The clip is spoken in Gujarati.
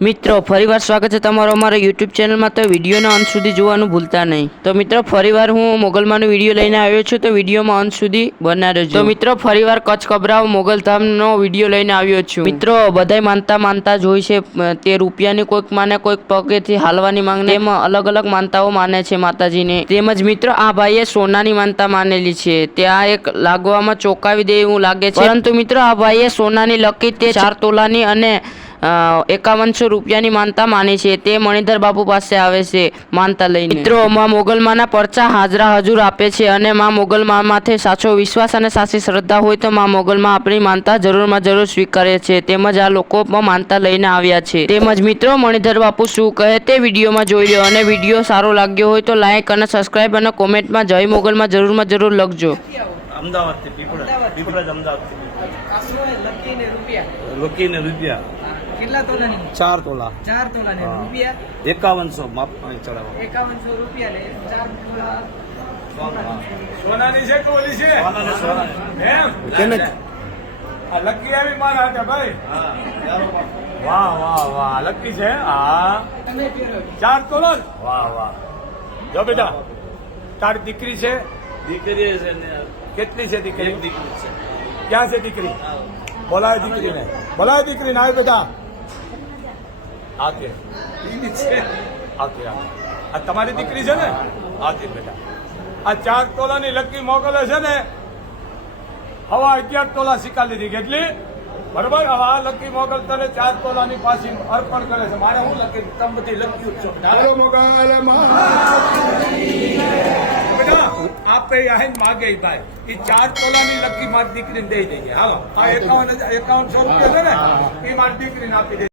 મિત્રો ફરીવાર સ્વાગત છે તમારો અમારા યુટ્યુબ ચેનલમાં। તો વિડીયોના અંત સુધી જોવાનું ભૂલતા નહીં। તો મિત્રો ફરીવાર હું મોગલમાનો વિડીયો લઈને આવ્યો છું, તો વિડીયોમાં અંત સુધી બન્યા રહેજો। તો મિત્રો ફરીવાર કચ્છ કબરાવ મોગલધામનો વિડીયો લઈને આવ્યો છું। મિત્રો બધાય માનતા જ હોય છે, તે રૂપિયાની કોઈક માને, કોઈક પગેથી હાલવાની માંગને, એમ અલગ અલગ માનતાઓ માને છે માતાજીને। તેમજ મિત્રો આ ભાઈએ સોનાની માનતા માનેલી છે, ત્યાં એક લાગવામાં ચોંકાવી દે એવું લાગે છે, પરંતુ મિત્રો આ ભાઈએ સોનાની લકી તે 4 તોલાની અને 5100 રૂપિયાની માનતા માની છે। તે મણિધર બાપુ પાસે આવે છે માનતા લઈને। મિત્રો માં મોગલમાના પરચા હાજરા હજુર આપે છે, અને માં મોગલમા માથે સાચો વિશ્વાસ અને સાચી શ્રદ્ધા હોય તો માં મોગલમાં આપણી માનતા જરૂરમાં જરૂર સ્વીકારે છે। તેમજ આ લોકો પણ માનતા લઈને આવ્યા છે। તેમજ મિત્રો મણિધર બાપુ શું કહે તે વિડીયોમાં જોઈ લો, અને વિડીયો સારો લાગ્યો હોય તો લાઈક અને સબસ્ક્રાઇબ અને કોમેન્ટમાં જય મોગલમાં જરૂર લખજો। અમદાવાદથી પીપળજ અમદાવાદથી લકીને રૂપિયા કેટલા તોલાની? 4 તોલા 4 તોલાની રૂપિયા 5100 માપ ચડાવો 5100 રૂપિયા લે 4 તોલા સોનાની છે કે ઓલી છે? એમ કેને આ લકી આવી મારા હાથે ભાઈ। વાહ વાહ વાહ, લકી છે। હા તમે પહેરો 4 તોલા જ? વાહ વાહ। જો બેટા, તારી દીકરી છે? દીકરી છે ને કેટલી છે દીકરી? દીકરી છે। ક્યાં છે દીકરી? બોલાય દીકરીને, બોલાય દીકરીને। આવે બેટા, આતે આતે આ તમારી દીકરી છે ને? આતે બેટા, આ 4 તોલાની લકી મોકલે છે ને, હવા 11 તોલા સિક્કા લીધી। કેટલી? બરોબર। હવે આ લકી મોગલ તને 4 તોલાની પાછી અર્પણ કરે છે। મારે હું લકી, તમે બધી લકી છો બેટા। આપે આહીને માગે થાય એ 4 તોલાની લકી મારી દીકરીને દઈ દઈએ। હાલો, આ 5100 રૂપિયા છે ને, એ મારી દીકરીને આપી દે।